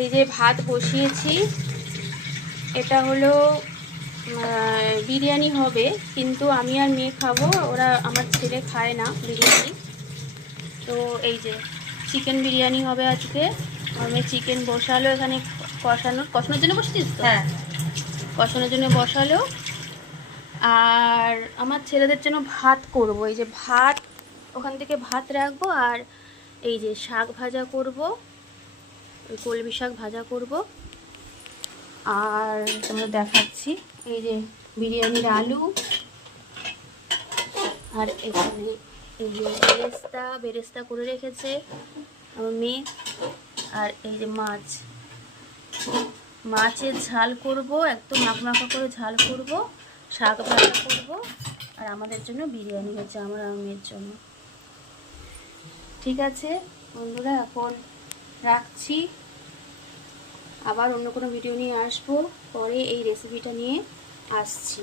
এই যে ভাত বসিয়েছি, এটা হলো বিরিয়ানি হবে, কিন্তু আমি আর মেয়ে খাবো, ওরা আমার ছেলে খায় না বিরিয়ানি। তো এই যে চিকেন বিরিয়ানি হবে আজকে। আমি চিকেন বসালো এখানে, কষানোর জন্য বসেছিস তো? হ্যাঁ, কষানোর জন্য বসালো। আর আমার ছেলেদের জন্য ভাত করব, এই যে ভাত ওখান থেকে ভাত রাখবো, আর এই যে শাক ভাজা করব, ওই কলমি শাক ভাজা করব। আর তোমরা দেখাচ্ছি এই যে বিরিয়ানির আলু, আর এখানে এই যে বেরেস্তা করে রেখেছে আমার মেয়ে। আর এই যে মাছের ঝাল করব, একদম মাখা করে ঝাল করব, শাক ভাজা করব, আর আমাদের জন্য বিরিয়ানি হচ্ছে, আমার আর মেয়ের জন্য। ঠিক আছে বন্ধুরা, এখন রাখছি, আবার অন্য কোনো ভিডিও নিয়ে আসবো, পরে এই রেসিপিটা নিয়ে আসছি।